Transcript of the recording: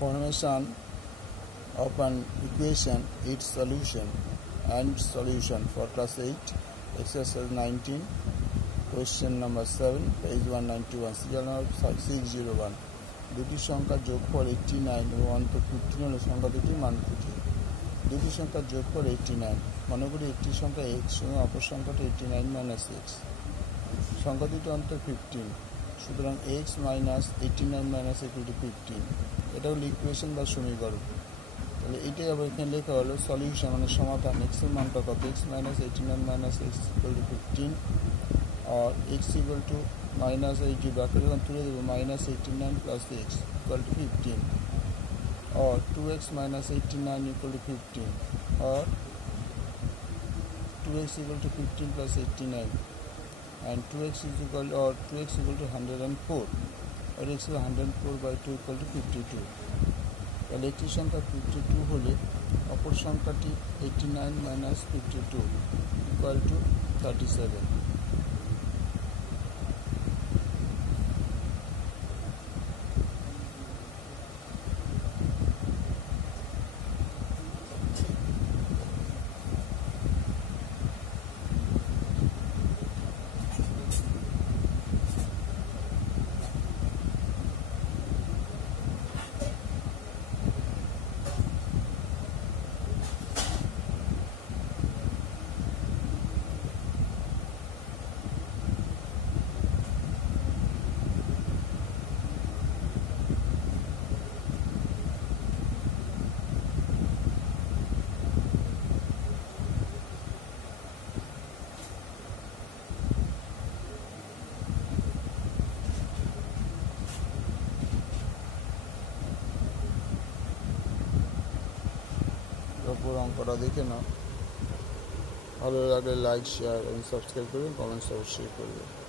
Formation of an equation, its solution and solution for class 8, exercise 19, question number 7, page 191, serial number 601. দুটি সংখ্যার যোগফল 89 এবং অন্ত 15 হলে সংখ্যা দুটির মান খুঁজি। দুটি সংখ্যার যোগফল 89, মনে করি একটি সংখ্যা x এবং অপর সংখ্যাটি 89 - x। সংখ্যা দুটি অন্ত 15, সুতরাং x - 89 - equal to 15। এটা হলো ইকুয়েশন বা সমীকরণ। তাহলে এটাই আবার এখানে লেখা হলো সলিউশন মানে সমাধান। x এর মানটা কত? x - 89 - x equal to 15, और x equal to -80 ব্র্যাকেট যখন তুলে দেবো -89 plus x equal to 15, और 2x - 89 equal to 15, और 2x equal to 15 plus 89, and 2x equal to 104, और x equal 104/2 equal to 52। তাহলে একটি সংখ্যা 52 হলে অপর সংখ্যাটি 89 - 52 equal to 37। পুরো অঙ্কটা দেখে নাও, ভালো লাগলে লাইক, শেয়ার এবং সাবস্ক্রাইব করবেন, কমেন্টস অবশ্যই করবেন।